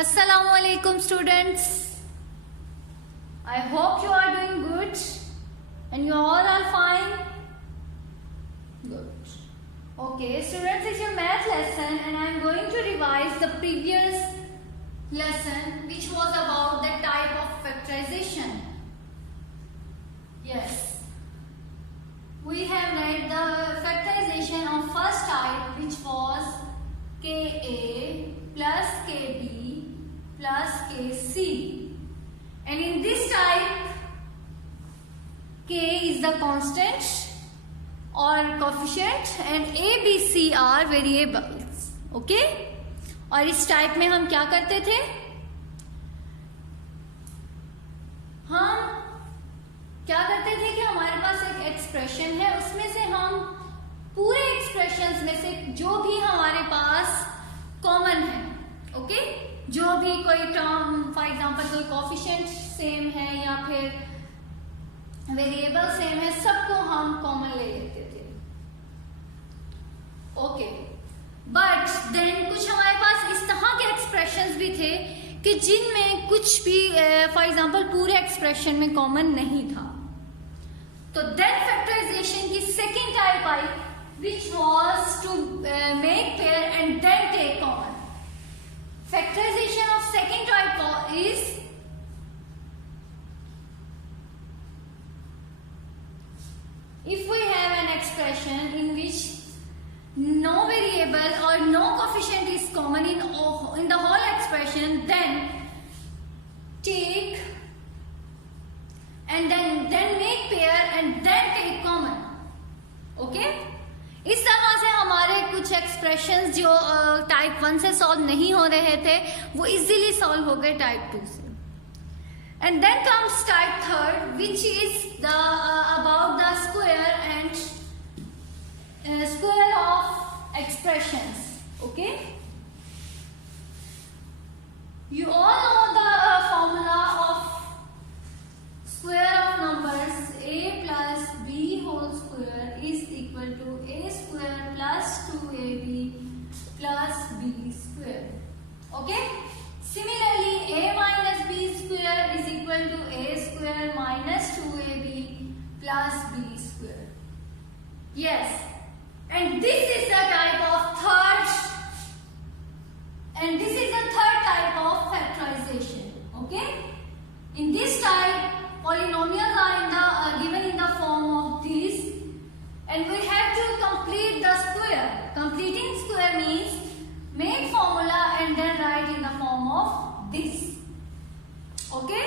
Assalamu alaikum students. I hope you are doing good and you all are fine. Good. Okay students, it's your math lesson and I am going to revise the previous lesson which was about the type of factorization. Yes. We have read the factorization of first type which was Ka plus Kb plus Kc, and in this type K is the constant or coefficient and A, B, C are variables. Okay? और इस type में हम क्या करते थे, हम क्या करते थे कि हमारे पास एक एक्सप्रेशन है, उसमें से हम पूरे एक्सप्रेशंस में से जो भी हमारे पास कॉमन है, ओके, जो भी कोई टर्म फॉर एग्जांपल कोई कोफिशिएंट सेम है या फिर वेरिएबल सेम है, सबको हम कॉमन ले लेते थे. ओके, बट देन कुछ हमारे पास इस तरह के एक्सप्रेशंस भी थे कि जिनमें कुछ भी फॉर एग्जांपल पूरे एक्सप्रेशन में कॉमन नहीं था. तो देन फैक्टराइजेशन की second type I which was to make pair and then take common. Factorization of second type is if we have an expression in which no variable or no coefficient is common in the whole expression, then take and then make pair and then take common. Okay? इस तरह से हमारे कुछ expressions जो type 1 से solve नहीं हो रहे थे वो इजीली सॉल्व हो गए टाइप 2 से. And then comes type 3 which is the about the square of expressions. Okay, you all know the formula of square of numbers a plus b whole square is equal to a square plus 2ab plus b square. Okay, similarly a minus b square is equal to a square minus 2ab plus b square. Yes, and this is the type of third type of factorization. Okay, in this type polynomials are given in the form of this, and we have to complete the square. Completing square means make formula and then write in the form of this. Okay?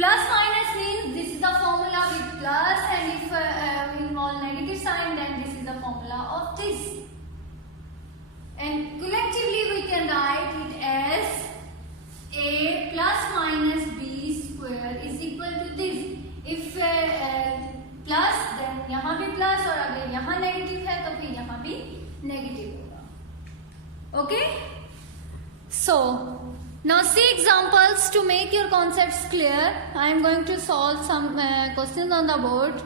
Plus minus means this is the formula with plus, and if we involve negative sign, then this is the formula of this. And collectively we can write it as a plus minus b square is equal to this. If plus, then यहाँ भी plus, और अगर यहाँ negative है तो फिर यहाँ भी नेगेटिव होगा. Okay? So now see examples to make your concepts clear. I am going to solve some questions on the board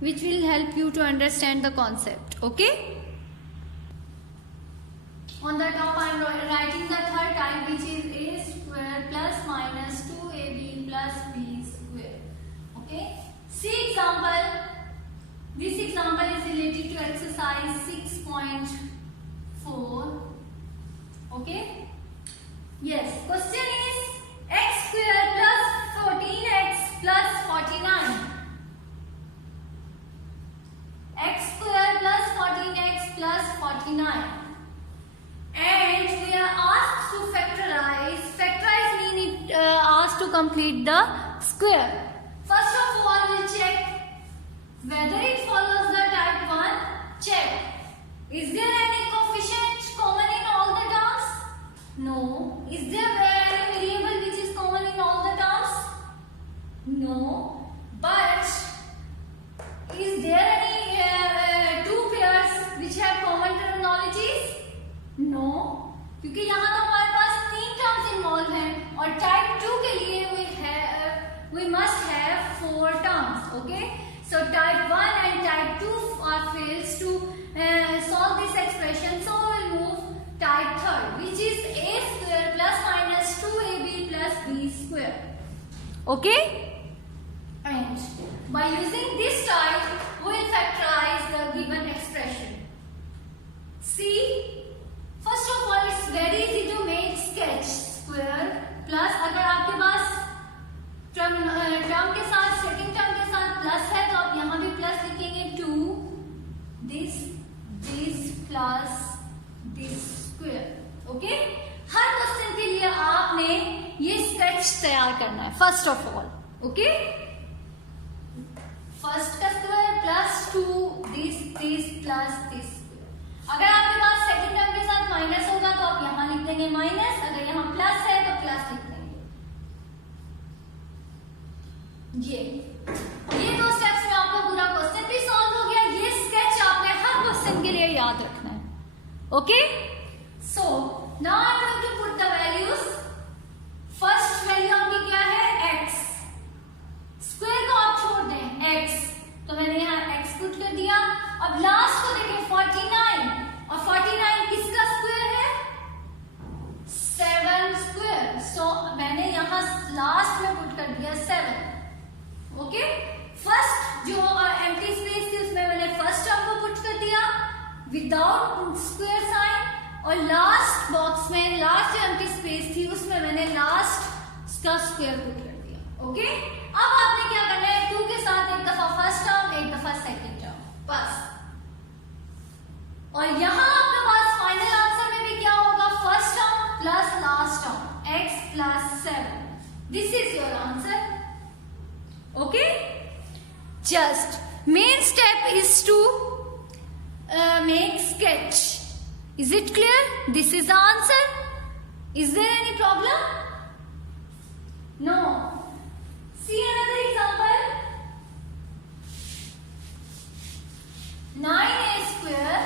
which will help you to understand the concept. Okay? On the top I am writing the third type which is a square plus minus 2ab plus b square. Okay. See example. This example is related to exercise 6.4. Okay. Yes. Question is x square plus 14x plus 49. X square plus 14x plus 49. And we are asked to factorize. Factorize means asked to complete the square. First of all, we'll check whether it follows the type 1. Check. Is there any coefficient common in all the terms? No. Is there any variable which is common in all the terms? No. But is there any two pairs which have common terminologies? No, क्योंकि यहाँ तो हमारे पास 3 terms involve हैं और type 2 के लिए we must have 4 terms. Okay, so type 1 and type 2 are fails to solve Okay? And by using this type, we will factorize the given expression. See, first of all, it's very easy to make sketch square plus, अगर आपके पास term के साथ second term के साथ plus है तो आप यहाँ भी प्लस लिखेंगे, 2 this plus this square. Okay, हर क्वेश्चन के लिए आपने ये स्केच तैयार करना है first of all. Okay, first का square plus 2 this plus this. अगर आपके पास सेकंड टर्म के साथ माइनस होगा तो आप यहां लिख देंगे माइनस, अगर यहां प्लस है तो प्लस लिख देंगे. ये 2 स्टेप्स में आपका पूरा क्वेश्चन भी सॉल्व हो गया. ये स्केच आपने हर क्वेश्चन के लिए याद रखना है. Okay, so now I am going to put the values. First value आपकी क्या है, x. स्क्वायर को आप छोड़ दें, x, तो मैंने यहाँ x पुट कर दिया. अब लास्ट को देखें 49, और 49 किसका स्क्वायर है, 7 स्क्वायर. सो मैंने यहाँ लास्ट में पुट कर दिया 7. ओके, फर्स्ट जो एम्प्टी स्पेस थी उसमें मैंने फर्स्ट टर्म को पुट कर दिया विदाउट स्क्वायर साइन, और लास्ट बॉक्स में लास्ट जो एम्प्टी स्पेस थी उसमें मैंने लास्ट का स्क्वायर पुट कर दिया. ओके, अब आपने क्या करना है, 2 के साथ एक दफा फर्स्ट टर्म एक दफा सेकंड टर्म बस. और यहां आपके पास फाइनल आंसर में भी क्या होगा, first term plus last term, x plus 7. This is your answer. Okay, just main step is to make sketch. Is it clear? This is the answer. Is there any problem? No. See another example. 9a square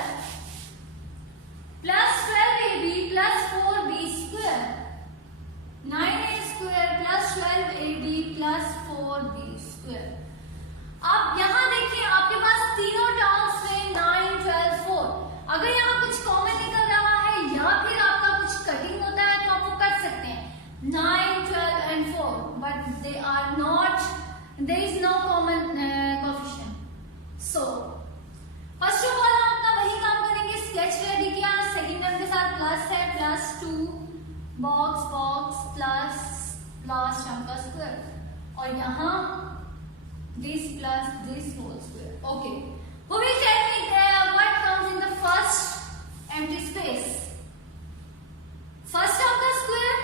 plus 12ab plus 4b square. 9a square plus 12ab plus 4b square. अब यहां देखिए आपके पास तीनों terms में 9, 12, 4. अगर यहाँ कुछ common निकल रहा है या फिर आपका कुछ कटिंग होता है तो आप वो कर सकते हैं, 9, 12 and 4, but they are not, there is no common coefficient. So first of all आपका वही काम करेंगे, स्केच रेडी किया, सेकंड टर्म के साथ प्लस है, plus 2 box plus last term का स्क्वायर, और यहाँ this plus this whole square. Okay, who will tell me what comes in the first empty space? First term का square.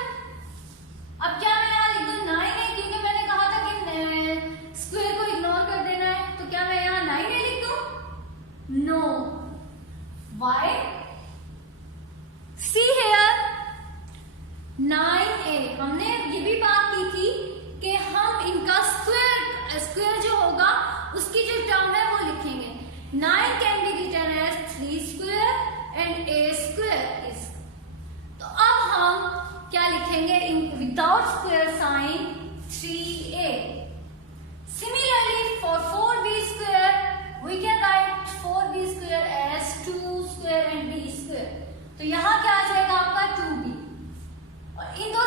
अब क्या मैं यहाँ लिख दूं 9 है, क्योंकि मैंने कहा था कि स्क्वायर को इग्नोर कर देना है, तो क्या मैं यहाँ 9 है लिख दूं? No. Why? See here 9a. हमने ये भी बात की थी कि हम इनका स्क्वायर जो होगा उसकी जो टर्म है वो लिखेंगे. 9 can be written as 3 square and a square is. तो अब हम क्या लिखेंगे, without square sign 3a. Similarly for 4b square we can write 4b square as 2 square and b square. तो यहाँ क्या आ जाएगा आपका 2b, और इन दो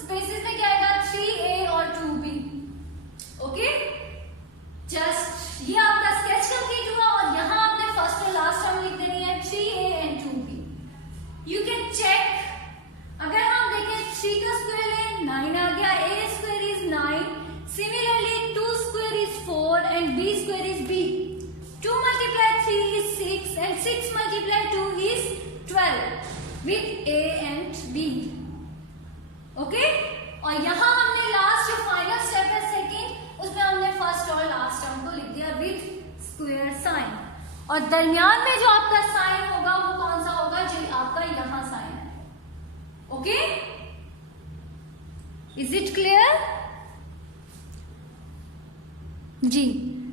स्पेसेस में क्या आएगा 3a और 2b. ओके, जस्ट ये आपका स्केच कंप्लीट हुआ, और यहाँ आपने फर्स्ट और लास्ट टर्म लिख देनी है 3a and 2b. You can check, अगर हम देखें 3 का स्क्वायर लें 9 आ गया, a square is 9. Similarly 2 square is 4 and b square is b. 2 multiply 3 is 6 and 6 multiply 2 is 12 with a and b. Okay, और यहाँ हमने लास्ट जो फाइनल स्टेप है सेकंड, उसमें हमने फर्स्ट और लास्ट टर्म को लिख दिया विथ स्क्वायर साइन, और दरमियान में जो आपका साइन होगा वो कौन सा होगा, जो आपका यहाँ साइन है. Okay, is it clear? जी,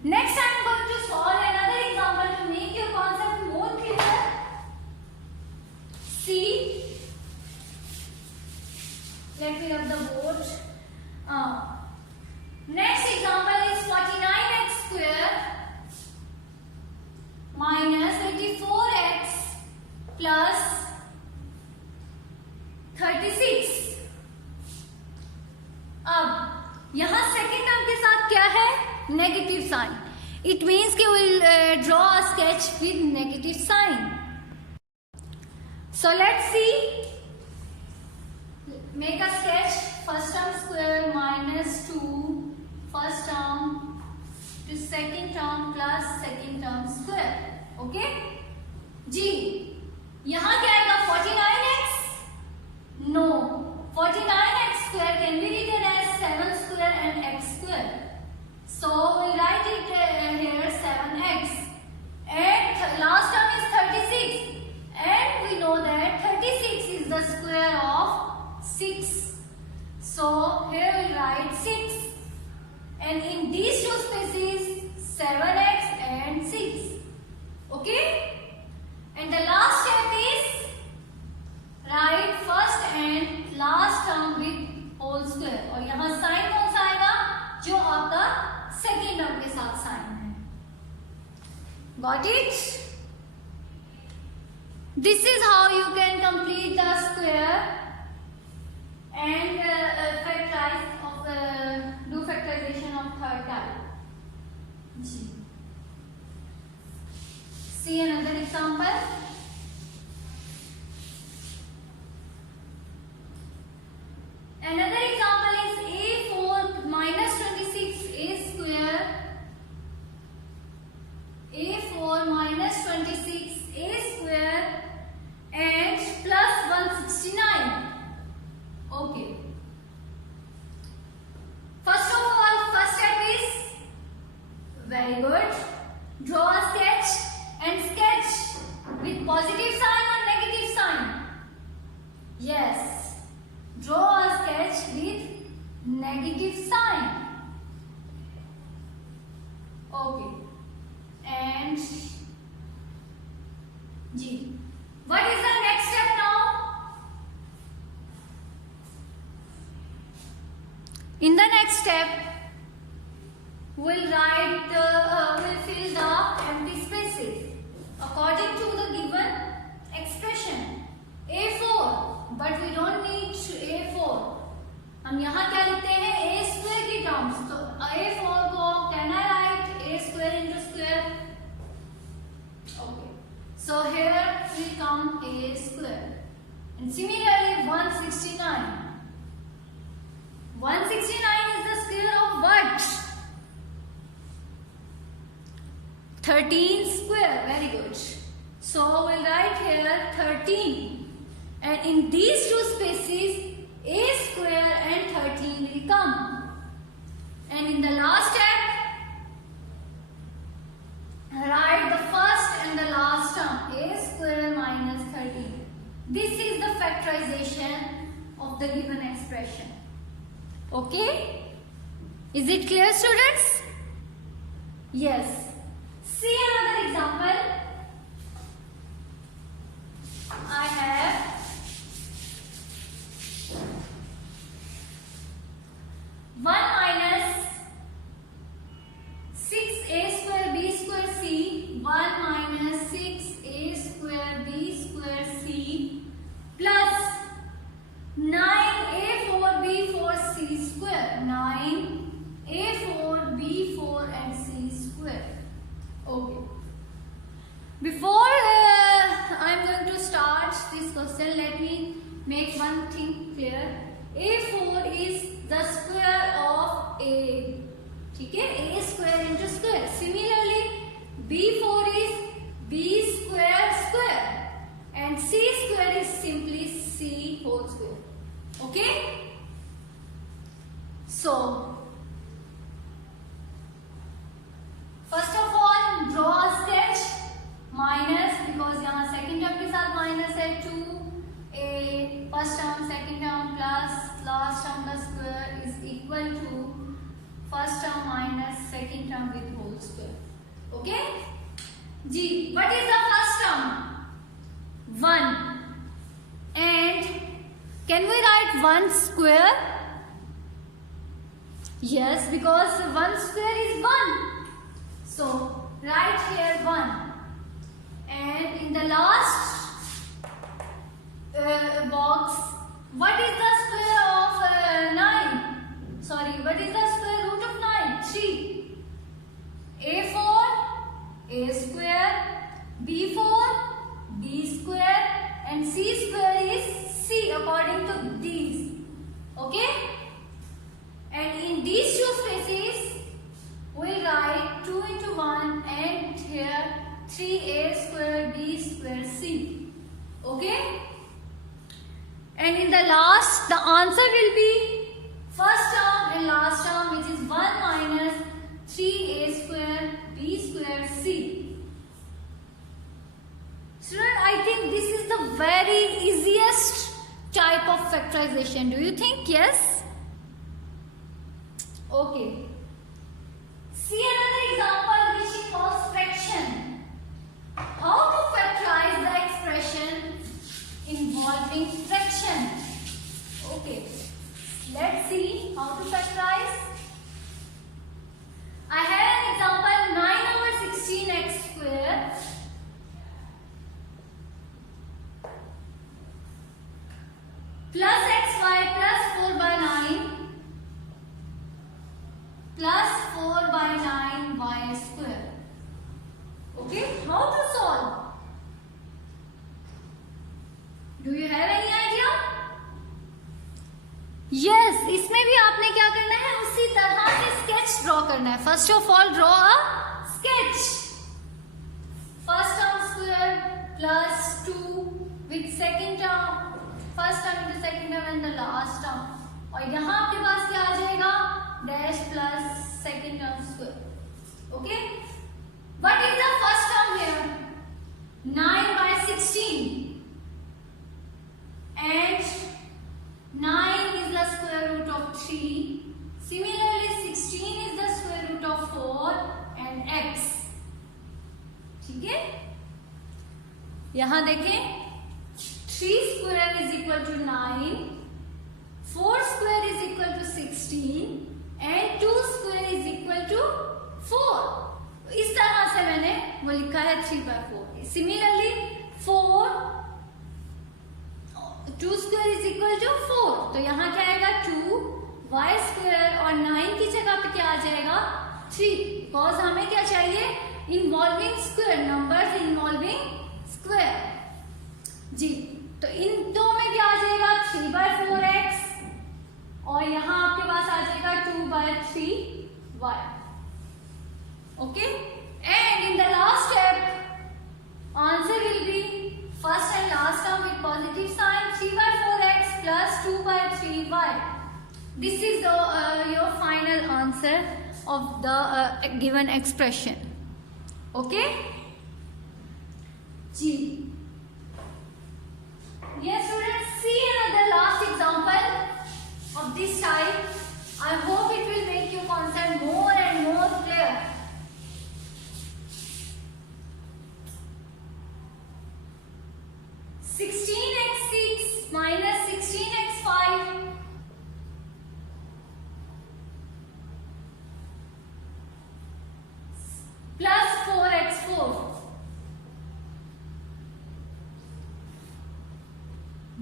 next I am going to solve another example to make your concept more clear. See, let me rub the board. Next example is 49x square minus 84x plus 36. अब यहां sign. It means we will draw a sketch with negative sign. So let's see. Make a sketch. First term square minus 2 first term to second term plus second term square. Okay? जी, यहाँ क्या आएगा 49x? No. 49x square can be written as 7 square and x square. So we write it here 7x. And last term is 36. And we know that 36 is the square of 6. So here we write 6. And in these two spaces 7x and 6. Okay? And the last step is write first and last term with whole square. और यहाँ sign कौन सा आएगा? जो आपका second term के साथ sign है. Got it? This is how you can complete the square and do factorization of third type. See another example. Another example is a4 minus 26 a square. a4 minus 26 a square and plus 169. Okay. First of all, first step is very good. Draw a sketch and sketch with positive sign or negative sign. Yes. Draw a sketch with negative sign. Okay. And G. What is the next step now? In the next step, we'll fill the empty spaces according to the given expression. A4, but we don't need A4. हम यहाँ क्या लिखते हैं? A square की terms. तो A4 को can I write A square into square? Okay. So here will come A square. And similarly 169. 169 is the square of what? 13 square. Very good. So we'll write here 13. And in these two spaces, a square and 13 will come. And in the last step, write the first and the last term, a square minus 13. This is the factorization of the given expression. Okay? Is it clear, students? Yes. See another example. I have 1 minus 6a square b square c 1 minus 6a square b square c plus 9a4 b4 c square 9a4 b4 and c square. Okay. Before I am going to start this question, let me make one thing clear. A4 is the square of A. Okay? A square into square. Similarly, B4 is B square square. And C square is simply C whole square. Okay? So, first of all, draw a sketch. Minus, because यहाँ second term के साथ minus है 2a first term second term plus last term का square is equal to first term minus second term with whole square. Okay? G. What is the first term? 1. And can we write 1 square? Yes, because 1 square is 1. So write here 1. And in the last box, what is the square of 9? Sorry, what is the square root of 9? 3. Okay? And in the last, the answer will be first term and last term, which is 1 minus 3a square b square c. Student, I think this is the very easiest type of factorization. Do you think? Yes? Okay. See another example which involves fraction. How to factorize the expression involving fraction? Okay. Let's see how to factorize. I have an example 9 over 16x square plus xy plus 4 by 9 plus 4 by 9 y square. Okay, how to solve? Do you have any idea? Yes, इसमें भी आपने क्या करना है, उसी तरह से sketch draw करना है. First of all draw a sketch. First term square plus 2 with second term, first term into second term and the last term. और यहाँ आपके पास क्या आ जाएगा, dash plus second term square. Okay, what is the first term here? 9 by 16 and 9 is the square root of 3. Similarly 16 is the square root of 4 and x. ठीक है, यहां देखें 3 square is equal to 9, 4 square is equal to 16 and 2 square is equal to 4. इस तरह से मैंने वो लिखा है 3 by 4. Similarly 2 square is equal to 4, तो यहाँ क्या आएगा 2 y स्क्वायर और 9 की जगह पे क्या आ जाएगा 3, बिकॉज हमें क्या चाहिए, involving square, numbers involving square जी. तो इन दो में क्या आ जाएगा 3 by 4x और यहाँ आपके पास आ जाएगा 2 by 3y. Okay, and in the last step answer will be first and last term with positive sign, 3 by 4x plus 2 by 3y. This is the your final answer of the given expression. Okay ji. Yes students, see another last example of this type. I hope it will make your concept more and more clear. 16x6 minus 16x5 plus 4x4.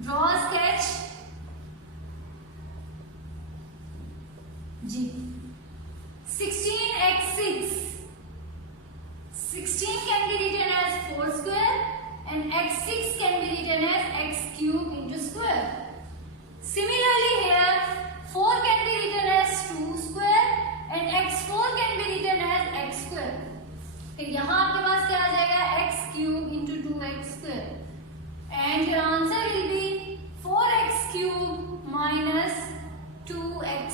Draw a sketch. G. 16x6. 16 can be written as 4 square and x6 can be written as x cube into square. Similarly here 4 can be written as 2 square and x4 can be written as x square. फिर यहाँ आपके पास क्या आ जाएगा x cube into 2x square and your answer will be 4x cube minus 2x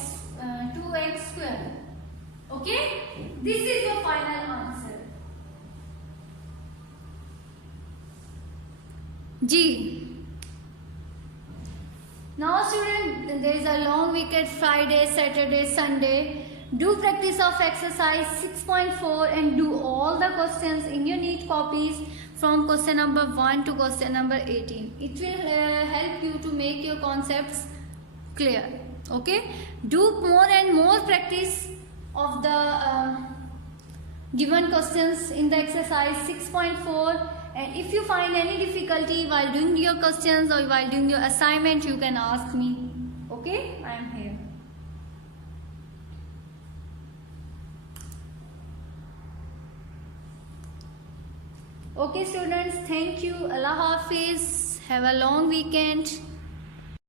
square. Okay, this is your final answer. G. Now student, there is a long weekend, Friday, Saturday, Sunday. Do practice of exercise 6.4 and do all the questions in your neat copies from question number 1 to question number 18. It will help you to make your concepts clear. Okay, do more and more practice of the given questions in the exercise 6.4. And if you find any difficulty while doing your questions or while doing your assignment, you can ask me. Okay, I am here. Okay students, thank you. Allah Hafiz. Have a long weekend.